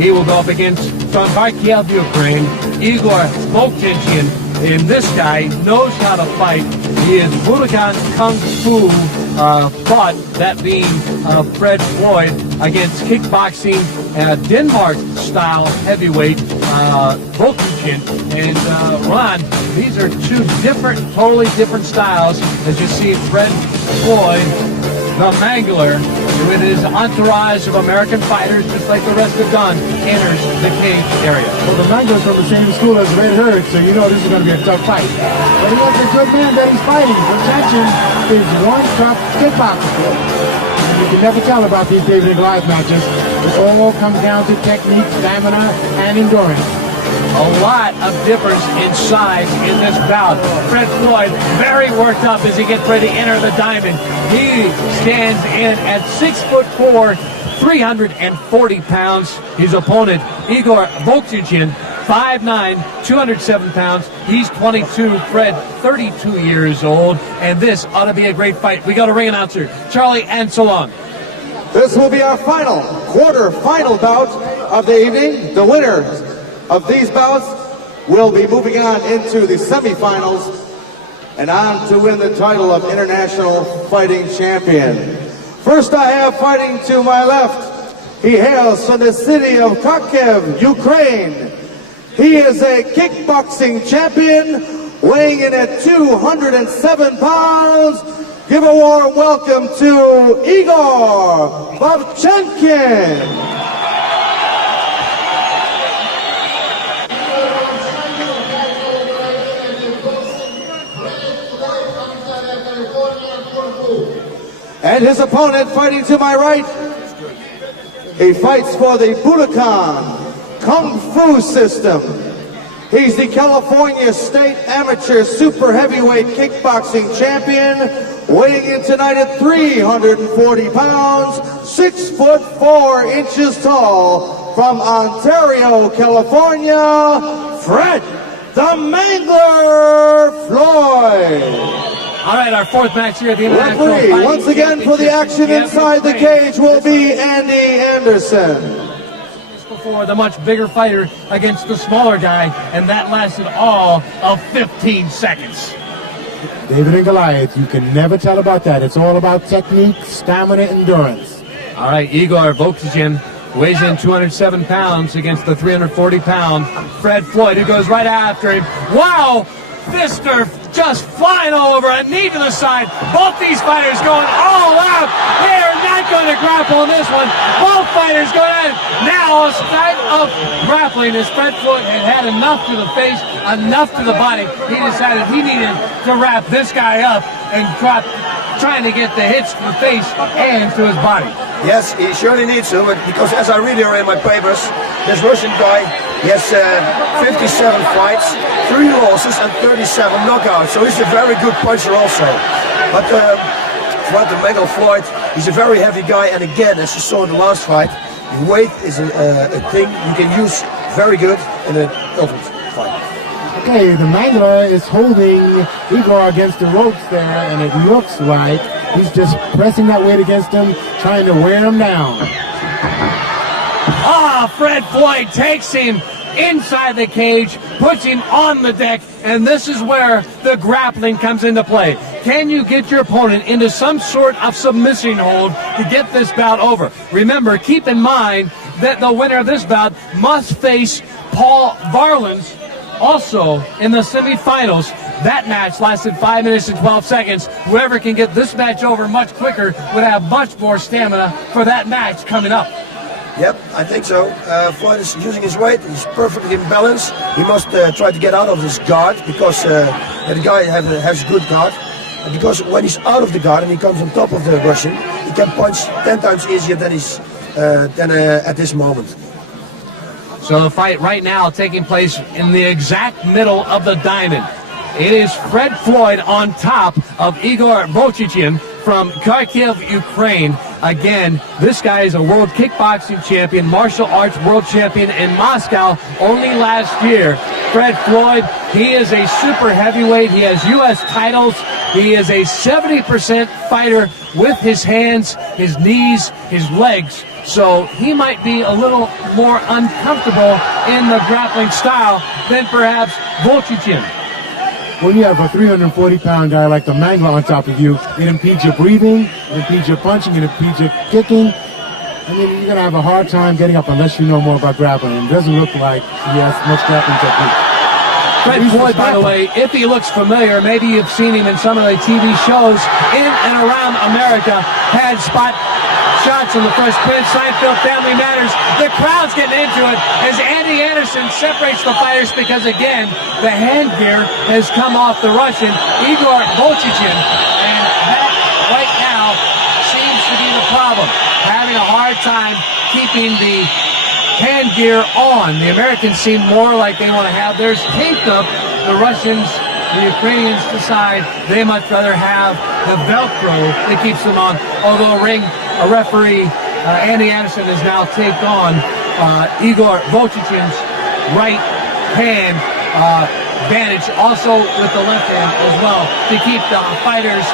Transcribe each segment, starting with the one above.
he will go up against from Kharkiv, Ukraine, Igor vovchanchyn. And this guy knows how to fight. He is Budokan Kungfu fought, that being Fred Floyd, against kickboxing Denmark-style heavyweight vovchanchyn. And Ron, these are two totally different styles. As you see, Fred Floyd, the Mangler, with his entourage of American fighters, just like the rest of Don, enters the cage area. Well, the Mangler's from the same school as Red Herd, so you know this is going to be a tough fight. But he has a good man that he's fighting. Vovchanchyn is one tough kickboxer. And you can never tell about these David and Goliath matches. It all comes down to technique, stamina, and endurance. A lot of difference in size in this bout. Fred Floyd very worked up as he gets ready to enter the diamond. He stands in at 6'4", 340 pounds. His opponent, Igor vovchanchyn, 5'9", 207 pounds. He's 22, Fred 32 years old, and this ought to be a great fight. We got a ring announcer, Charlie, and so long. This will be our quarter-final bout of the evening. The winner of these bouts will be moving on into the semifinals and on to win the title of International Fighting Champion. First I have fighting to my left. He hails from the city of Kharkiv, Ukraine. He is a kickboxing champion, weighing in at 207 pounds. Give a warm welcome to Igor vovchanchyn. And his opponent fighting to my right, he fights for the Budokan Kungfu system. He's the California State Amateur Super Heavyweight Kickboxing Champion, weighing in tonight at 340 pounds, 6'4" tall, from Ontario, California, Fred the Mangler Floyd. All right, our fourth match here at the International Referee, Fighting once again for the action inside the cage, will be Andy Anderson. Before the much bigger fighter against the smaller guy, and that lasted all of 15 seconds. David and Goliath, you can never tell about that. It's all about technique, stamina, endurance. All right, Igor vovchanchyn weighs in 207 pounds against the 340-pound Fred Floyd, who goes right after him. Wow! Fister just flying all over, a knee to the side. Both these fighters going all out. They are not going to grapple in this one. Both fighters going at it. Now a start of grappling as Fred Floyd had enough to the face, enough to the body. He decided he needed to wrap this guy up and trying to get the hits to the face and to his body. Yes, he surely needs to, because as I read here in my papers, this Russian guy, he has 57 fights, 3 losses and 37 knockouts, so he's a very good puncher also. But Fred the Mangler Floyd, he's a very heavy guy, and again, as you saw in the last fight, weight is a thing you can use very good in an ultimate fight. Okay, the Mangler is holding Igor against the ropes there, and it looks like he's just pressing that weight against him, trying to wear him down. Fred Floyd takes him inside the cage, puts him on the deck, and this is where the grappling comes into play. Can you get your opponent into some sort of submission hold to get this bout over? Remember, keep in mind that the winner of this bout must face Paul Varlins also in the semifinals. That match lasted 5 minutes and 12 seconds. Whoever can get this match over much quicker would have much more stamina for that match coming up. Yep, I think so. Floyd is using his weight. He's perfectly in balance. He must try to get out of his guard, because the guy has good guard. And because when he's out of the guard and he comes on top of the Russian, he can punch 10 times easier than at this moment. So the fight right now taking place in the exact middle of the diamond. It is Fred Floyd on top of Igor vovchanchyn from Kharkiv, Ukraine. Again, this guy is a world kickboxing champion, martial arts world champion in Moscow only last year. Fred Floyd, he is a super heavyweight. He has U.S. titles. He is a 70% fighter with his hands, his knees, his legs. So he might be a little more uncomfortable in the grappling style than perhaps vovchanchyn. When you have a 340-pound guy like the Mangler on top of you, it impedes your breathing, it impedes your punching, it impedes your kicking. I mean, you're going to have a hard time getting up unless you know more about grappling. It doesn't look like he has much grappling technique. Fred Floyd, by the way, if he looks familiar, maybe you've seen him in some of the TV shows in and around America, had spot shots on the first Prince Seinfeld Family Matters. The crowd's getting into it as Andy Anderson separates the fighters because, again, the hand gear has come off the Russian, Igor vovchanchyn, and that right now seems to be the problem. Having a hard time keeping the hand gear on. The Americans seem more like they want to have theirs taped up. The Russians, the Ukrainians decide they much rather have the Velcro that keeps them on. Although a referee, Andy Anderson, has now taped on Igor vovchanchyn's right hand bandage, also with the left hand as well, to keep the fighters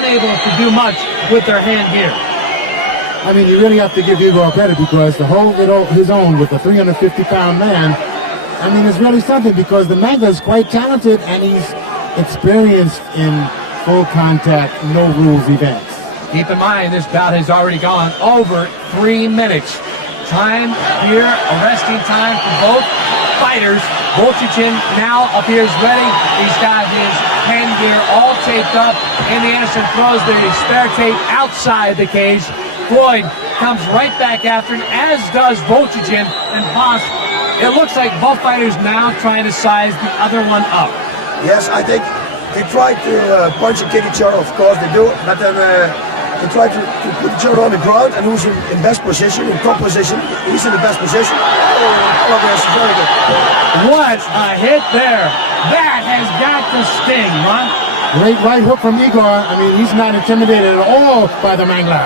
unable to do much with their hand gear. I mean, you really have to give Igor credit because to hold it his own with a 350-pound man, I mean, it's really something because the Mangler is quite talented and he's experienced in full contact, no rules events. Keep in mind, this bout has already gone over 3 minutes. Time here, arresting time for both fighters. vovchanchyn now appears ready. He's got his hand gear all taped up. Andy Anderson throws the spare tape outside the cage. Floyd comes right back after him, as does vovchanchyn and Haas. It looks like both fighters now trying to size the other one up. Yes, I think they try to punch and kick each other, of course they do, but then they try to put each other on the ground, and who's in best position, in top position, he's in the best position. Oh, that's very good. What a hit there. That has got to sting, Ron. Great right hook from Igor. I mean, he's not intimidated at all by the Mangler.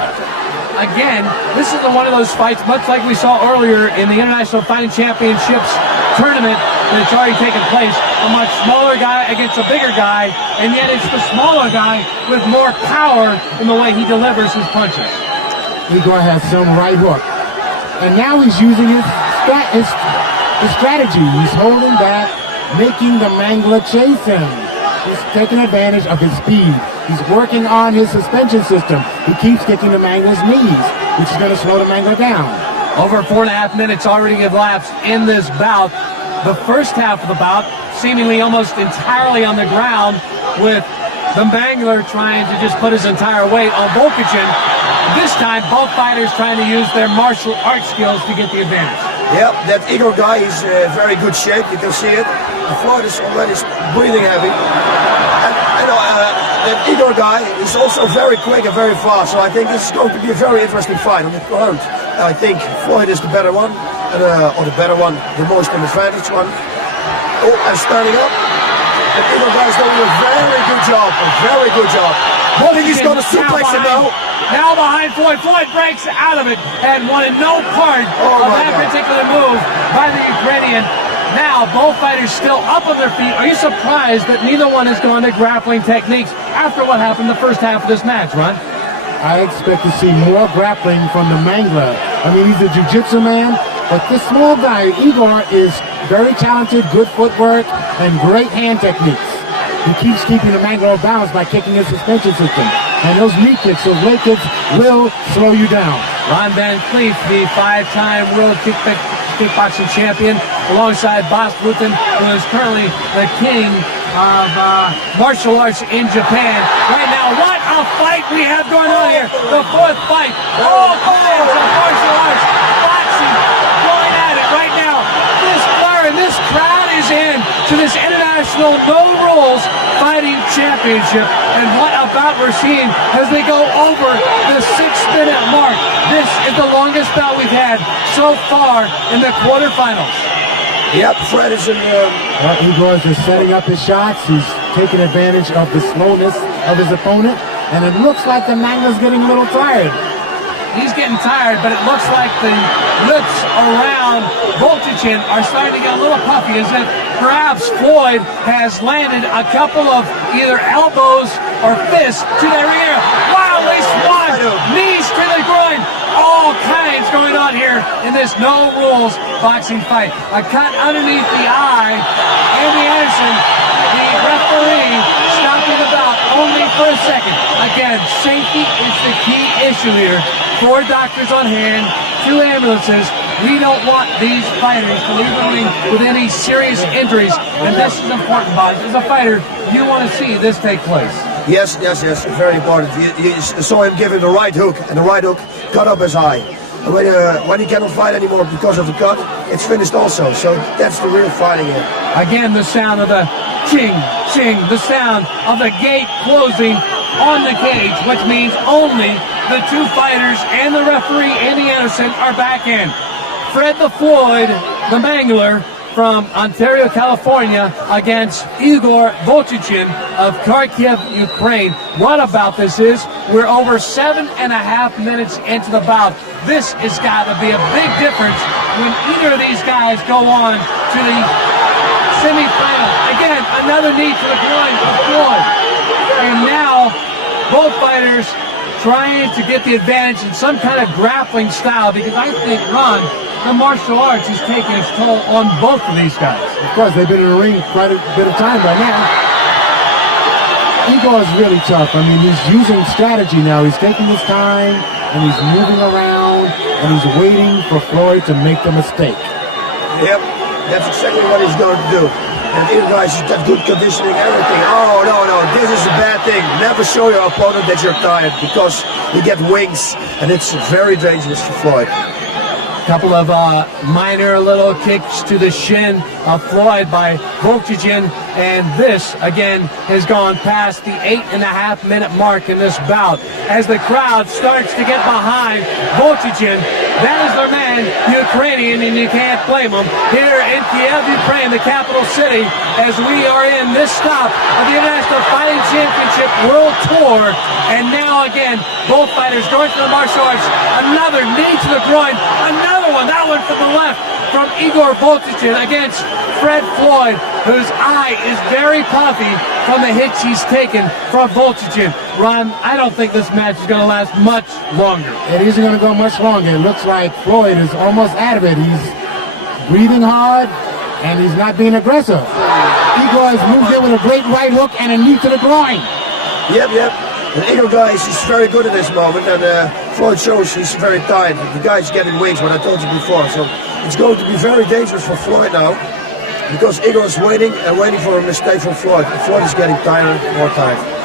Again, this is one of those fights, much like we saw earlier in the International Fighting Championships tournament that's already taken place. A much smaller guy against a bigger guy, and yet it's the smaller guy with more power in the way he delivers his punches. Igor has some right hook. And now he's using his strategy. He's holding back, making the Mangler chase him. He's taking advantage of his speed. He's working on his suspension system. He keeps kicking the Mangler's knees, which is going to slow the Mangler down. Over 4.5 minutes already have elapsed in this bout. The first half of the bout seemingly almost entirely on the ground, with the Mangler trying to just put his entire weight on vovchanchyn. This time, both fighters trying to use their martial arts skills to get the advantage. Yeah, that Igor guy is very good shape, you can see it. The Floyd is already breathing heavy. And that Igor guy is also very quick and very fast, so I think this is going to be a very interesting fight on the ground. I think Floyd is the better one, or the better one, the most advantage one. Oh, and standing up. And Igor guy is doing a very good job, I think he's going to suplex him now. Now behind Floyd. Floyd breaks out of it and wanted no part of that particular move by the Ukrainian. Now, both fighters still up on their feet. Are you surprised that neither one has gone to grappling techniques after what happened the first half of this match, Ron? I expect to see more grappling from the Mangler. I mean, he's a jiu-jitsu man, but this small guy, Igor, is very talented, good footwork, and great hand techniques. He keeps keeping the Mangler balanced by kicking his suspension system. And those knee kicks, those leg kicks, will slow you down. Ron Van Cleef, the 5-time world kickboxing champion, alongside Bas Rutten, who is currently the king of martial arts in Japan. Right now, what a fight we have going on here. The fourth fight. All kinds of martial arts. Boxing going at it right now. This fire and this crowd is in to this international no rules fighting championship. And what about we're seeing as they go over the 6-minute mark. This is the longest bout we've had so far in the quarterfinals. Yep, Fred is in Igor is just setting up his shots. He's taking advantage of the slowness of his opponent. And it looks like the Mangler's getting a little tired. He's getting tired, but it looks like the lips around vovchanchyn are starting to get a little puffy, as if perhaps Floyd has landed a couple of either elbows or fists to their ear. Wildly swung, knees to the groin, all kinds going on here in this no rules boxing fight. A cut underneath the eye. Andy Anderson, the referee, stopping the bout only for a second. Again, safety is the key issue here. 4 doctors on hand, 2 ambulances. We don't want these fighters to leave the ring with any serious injuries, and this is important, Bob. As a fighter, you want to see this take place. Yes, very important. You saw him give him the right hook, and the right hook cut up his eye. And when he cannot fight anymore because of the cut, it's finished also. So that's the real fighting here. Again, the sound of the ching, ching, the sound of the gate closing on the cage, which means only the 2 fighters and the referee, Andy Anderson, are back in. Fred Floyd, the Mangler from Ontario, California, against Igor Vovchanchyn of Kharkiv, Ukraine. What about this is, we're over 7.5 minutes into the bout. This has got to be a big difference when either of these guys go on to the semifinal. Again, another knee to the groin of Floyd. And now, both fighters trying to get the advantage in some kind of grappling style, because I think, Ron, the martial arts is taking its toll on both of these guys. Of course, they've been in the ring quite a bit of time by now. Igor is really tough. I mean, he's using strategy now. He's taking his time, and he's moving around, and he's waiting for Floyd to make the mistake. Yep, that's exactly what he's going to do. And Igor has got good conditioning, everything. Oh, no, this is a bad thing. Never show your opponent that you're tired, because you get wings, and it's very dangerous for Floyd. Couple of minor little kicks to the shin of Floyd by Vovchanchyn, and this again has gone past the 8.5 minute mark in this bout as the crowd starts to get behind Vovchanchyn. That is their man, Ukrainian, and you can't blame him. Here in Kiev, Ukraine, the capital city, as we are in this stop of the International Fighting Championship World Tour, and now again both fighters going to the martial arts. Another knee to the groin, another one, that one from the left from Igor Vovchanchyn against Fred Floyd, whose eye is very puffy from the hits he's taken from Vovchanchyn. Ron, I don't think this match is going to last much longer. It isn't going to go much longer. It looks like Floyd is almost out of it. He's breathing hard, and he's not being aggressive. Igor has moved in with a great right hook and a knee to the groin. Yep. And Igor guys, he's very good at this moment, and Floyd shows he's very tired. The guy's getting wings, what I told you before. So it's going to be very dangerous for Floyd now, because Igor is waiting for a mistake from Floyd. Floyd is getting tired, more tired.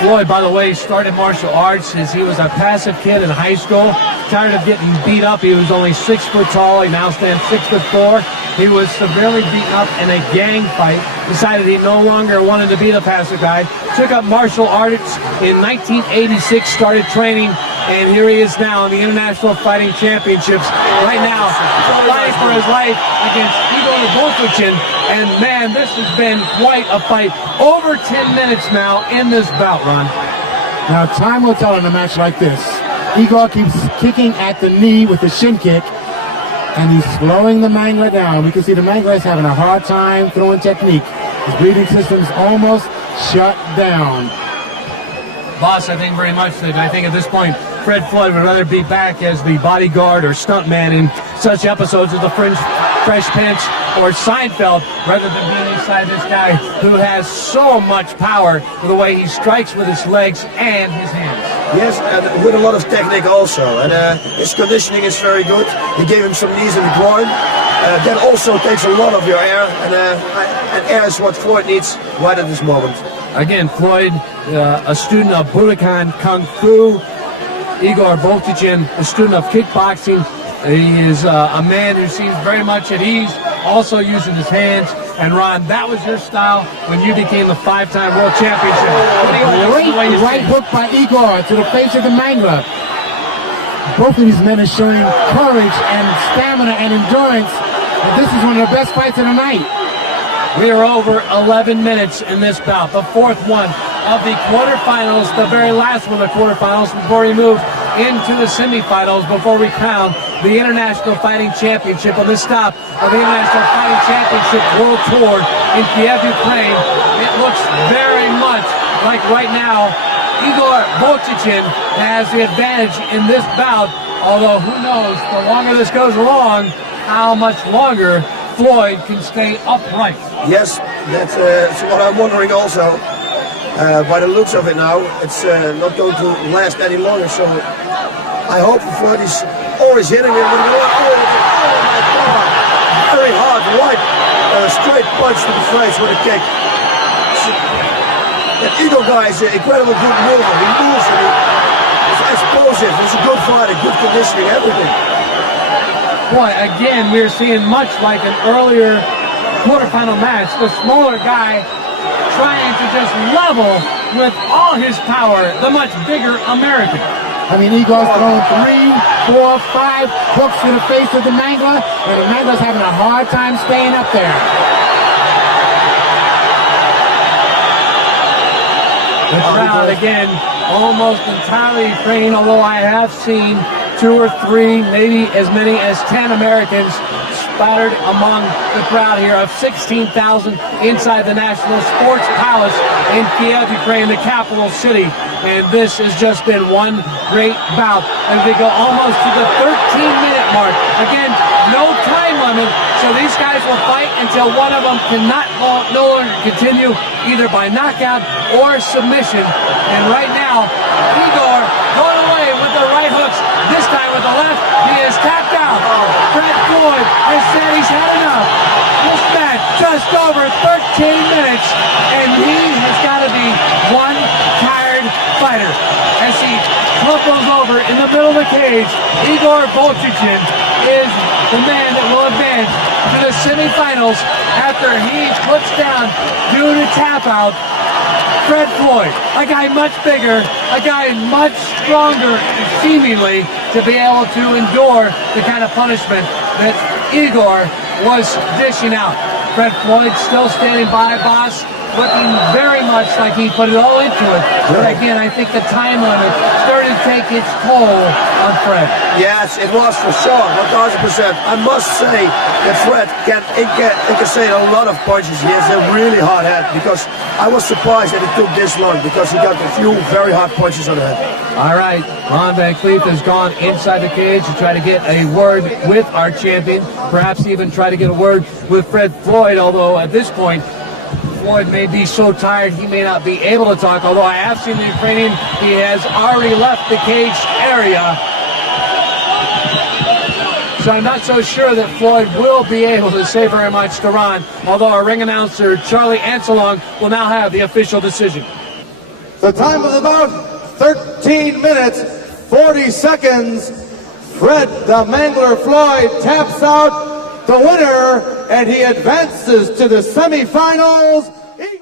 Floyd, by the way, started martial arts as he was a passive kid in high school. Tired of getting beat up. He was only 6 foot tall. He now stands 6'4". He was severely beaten up in a gang fight. Decided he no longer wanted to be the passive guy. Took up martial arts in 1986. Started training, and here he is now in the International Fighting Championships. Right now, fighting for his life against Igor Vovchanchyn. And man, this has been quite a fight. Over 10 minutes now in this bout, Ron. Now, time will tell in a match like this. Igor keeps kicking at the knee with the shin kick, and he's slowing the Mangler down. We can see the Mangler is having a hard time throwing technique. His breathing system's almost shut down. Boss, I think very much that I think at this point, Fred Floyd would rather be back as the bodyguard or stuntman in such episodes as the Fresh Prince or Seinfeld, rather than being inside this guy who has so much power with the way he strikes with his legs and his hands. Yes, and with a lot of technique also, and his conditioning is very good. He gave him some knees in the groin. That also takes a lot of your air, and air is what Floyd needs right at this moment. Again, Floyd, a student of Budokan Kungfu. Igor Vovchanchyn, a student of kickboxing. He is a man who seems very much at ease, also using his hands. And Ron, that was your style when you became the 5-time world championship. Great right hook by Igor to the face of the Mangler. Both of these men are showing courage and stamina and endurance. This is one of the best fights of the night. We are over 11 minutes in this bout, the fourth one of the quarterfinals, the very last one of the quarterfinals before we move into the semifinals, before we crown the International Fighting Championship on this stop of the International Fighting Championship World Tour in Kiev, Ukraine. It looks very much like right now Igor vovchanchyn has the advantage in this bout, although who knows, the longer this goes along, how much longer Floyd can stay upright. Yes, that's what I'm wondering also. By the looks of it now, it's not going to last any longer, so I hope Floyd is always hitting him with the oh my God, very hard, right, straight punch to the face with a kick. That Igor guy is an incredible good mover. He moves and he's explosive. He's a good fighter, good conditioning, everything. Boy, again, we're seeing much like an earlier quarterfinal match. The smaller guy trying to just level with all his power the much bigger American. I mean, Igor's thrown 3, 4, 5 hooks to the face of the Mangler, and the Mangler's having a hard time staying up there. The crowd, again, almost entirely Ukraine, although I have seen 2 or 3, maybe as many as 10 Americans spattered among the crowd here of 16,000 inside the National Sports Palace in Kiev, Ukraine, the capital city. And this has just been one great bout. And we go almost to the 13-minute mark. Again, no time limit, so these guys will fight until one of them cannot no longer continue, either by knockout or submission. And right now, Igor going away with the right hooks, this time with the left. He is tapped out. Fred Floyd has said he's had enough. This match just over 13 minutes, and he has got to be one tired fighter. As he crumples over in the middle of the cage, Igor vovchanchyn is the man that will advance to the semifinals after he puts down, due to tap out, Fred Floyd, a guy much bigger, a guy much stronger, seemingly, to be able to endure the kind of punishment that Igor was dishing out. Fred Floyd still standing by, boss, looking very much like he put it all into it. But again, I think the time limit started to take its toll on Fred. Yes, it was for sure, 1,000%. I must say that Fred can incassate a lot of punches. He has a really hard head, because I was surprised that it took this long, because he got a few very hard punches on the head. All right, Ron Van Cleef has gone inside the cage to try to get a word with our champion, perhaps even try to get a word with Fred Floyd, although at this point, Floyd may be so tired he may not be able to talk, although I have seen the Ukrainian, he has already left the cage area. So I'm not so sure that Floyd will be able to say very much to Ron, although our ring announcer, Charlie Anselong, will now have the official decision. The time of the bout, 13 minutes, 40 seconds. Fred the Mangler Floyd taps out the winner, and he advances to the semifinals.